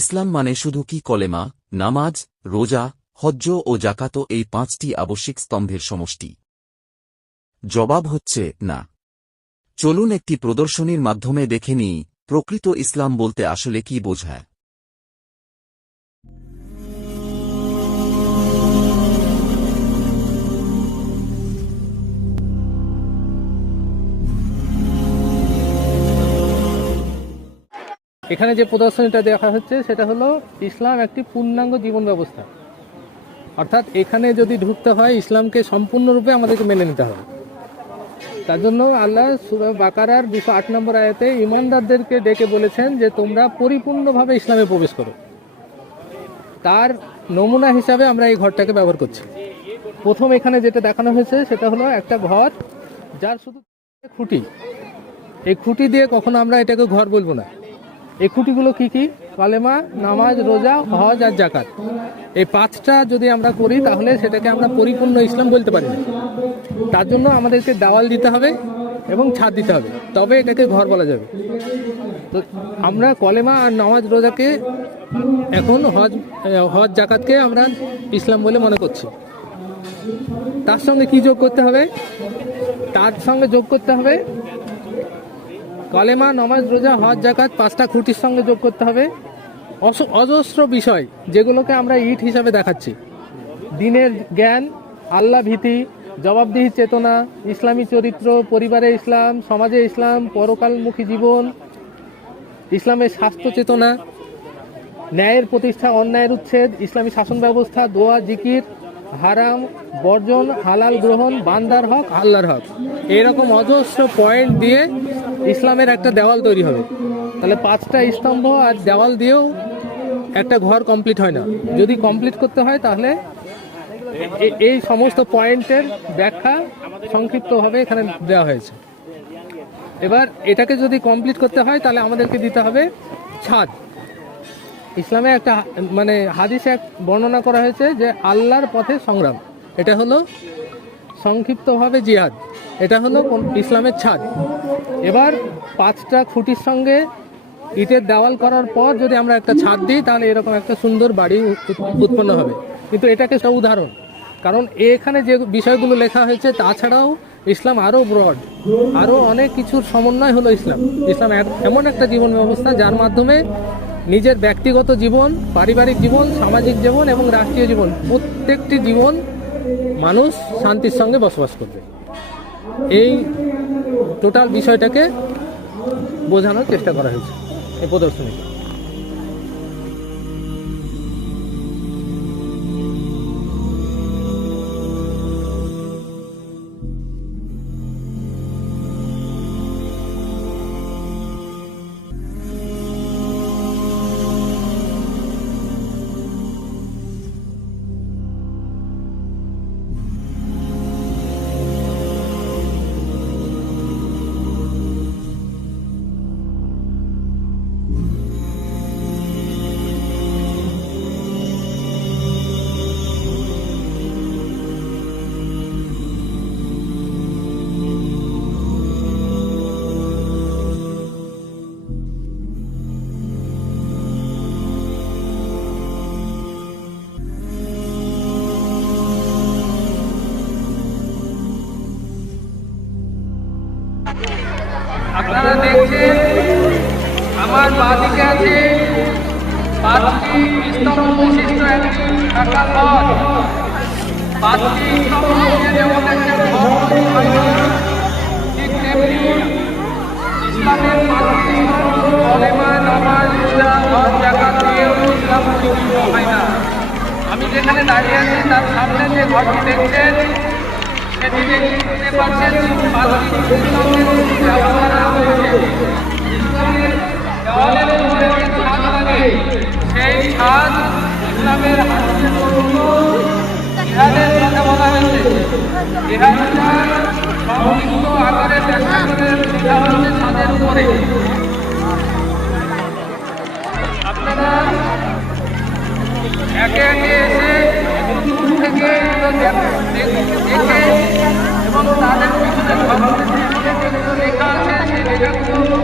ইসলাম মানে শুধু কি কলেমা, নামাজ, রোজা, হজ্জ ও জাকাত এই 5টি আবশ্যিক স্তম্ভের সমষ্টি? জবাব হচ্ছে না। চলুন একটি প্রদর্শনীর মাধ্যমে দেখে নিই প্রকৃত ইসলাম বলতে আসলে কি বোঝায়। এখানে যে প্রদর্শনীটা দেখা হচ্ছে সেটা হলো ইসলাম একটি পূর্ণাঙ্গ জীবন ব্যবস্থা। অর্থাৎ এখানে যদি ঢুকতে হয় ইসলামকে সম্পূর্ণরূপে আমাদেরকে মেনে নিতে হবে। তার জন্য আল্লাহ সূরা বাকারার 208 নম্বর আয়াতে ঈমানদারদেরকে ডেকে বলেছেন যে তোমরা পরিপূর্ণভাবে ইসলামে প্রবেশ করো। তার নমুনা হিসাবে আমরা এই ঘরটাকে ব্যবহার করছি। প্রথম এখানে যেটা দেখানো হয়েছে সেটা হলো একটা ঘর যার শুধু খুঁটি। এই খুঁটি দিয়ে কখনো আমরা এটাকে ঘর বলবো না। এই খুঁটিগুলো কি কি? কালেমা, নামাজ, রোজা, হজ আর জাকাত। এই 5টা যদি আমরা করি তাহলে সেটাকে আমরা পরিপূর্ণ ইসলাম বলতে পারি না। তার জন্য আমাদেরকে দেওয়াল দিতে হবে এবং ছাদ দিতে হবে, তবে এটাকে ঘর বলা যাবে। তো আমরা কলেমা আর নামাজ রোজাকে এখন হজ জাকাতকে আমরা ইসলাম বলে মনে করছি। তার সঙ্গে কি যোগ করতে হবে? তার সঙ্গে যোগ করতে হবে কলেমা, নামাজ, রোজা, হজ, জাকাত 5টা খুঁটির সঙ্গে যোগ করতে হবে অজস্র বিষয়, যেগুলোকে আমরা ইট হিসাবে দেখাচ্ছি। দিনের জ্ঞান, আল্লাহ ভীতি, জবাবদিহি চেতনা, ইসলামী চরিত্র, পরিবারে ইসলাম, সমাজে ইসলাম, পরকালমুখী জীবন, ইসলামের স্বাস্থ্য চেতনা, ন্যায়ের প্রতিষ্ঠা, অন্যায়ের উচ্ছেদ, ইসলামী শাসন ব্যবস্থা, দোয়া, জিকির, হারাম বর্জন, হালাল গ্রহণ, বান্দার হক, আল্লাহর হক। এইরকম অজস্র পয়েন্ট দিয়ে ইসলামের একটা দেওয়াল তৈরি হবে। তাহলে 5টা স্তম্ভ আর দেওয়াল দিয়েও একটা ঘর কমপ্লিট হয় না। যদি কমপ্লিট করতে হয় তাহলে এই সমস্ত পয়েন্টের ব্যাখ্যা সংক্ষিপ্তভাবে এখানে দেওয়া হয়েছে। এবার এটাকে যদি কমপ্লিট করতে হয় তাহলে আমাদেরকে দিতে হবে ছাদ। ইসলামে একটা হাদিসে বর্ণনা করা হয়েছে যে আল্লাহর পথে সংগ্রাম, এটা হলো সংক্ষিপ্তভাবে জিহাদ। এটা হলো ইসলামের ছাদ। এবার 5টা খুঁটির সঙ্গে ইটের দেওয়াল করার পর যদি আমরা একটা ছাদ দিই তাহলে এরকম একটা সুন্দর বাড়ি উৎপন্ন হবে। কিন্তু এটাকে সব উদাহরণ, কারণ এখানে যে বিষয়গুলো লেখা হয়েছে তাছাড়াও ইসলাম আরও ব্রড, আরও অনেক কিছুর সমন্বয় হলো ইসলাম। ইসলাম এমন একটা জীবন ব্যবস্থা যার মাধ্যমে নিজের ব্যক্তিগত জীবন, পারিবারিক জীবন, সামাজিক জীবন এবং রাষ্ট্রীয় জীবন, প্রত্যেকটি জীবন মানুষ শান্তির সঙ্গে বসবাস করবে। এই টোটাল বিষয়টাকে বোঝানোর চেষ্টা করা হয়েছে এই প্রদর্শনীতে। আপনারা দেখছেন আমার বাদিকে আছে 5টি স্তম্ভ বিশিষ্ট একটি ঢাকা ঘর। 5টি স্তম্ভ যেমন একটা ঘর হয় না, ঠিক তেমনি ইসলামের 5টি স্তম্ভ কলেমা, নামাজ, রোজা, হজ, জাকাত দিয়েও ইসলাম পরিপূর্ণ হয় না। আমি যেখানে দাঁড়িয়ে আছি তার সামনে যে ঘরটি দেখছেন সেটি দেখতে পাচ্ছেন 5টি স্তম্ভের ব্যবহার হয়েছে। দেওয়ালের উপরে যে ছাদ লাগে সেই ছাদ ইসলামের জিহাদের কথা বলা হয়েছে। জিহাদটা সংক্ষিপ্ত আকারে ব্যাখ্যা করে লেখা হয়েছে ছাদের উপরে। আপনারা একে একে এসে দূর থেকে দেখে এবং তাদের পিছনে লেখা আছে সেই লেখাগুলো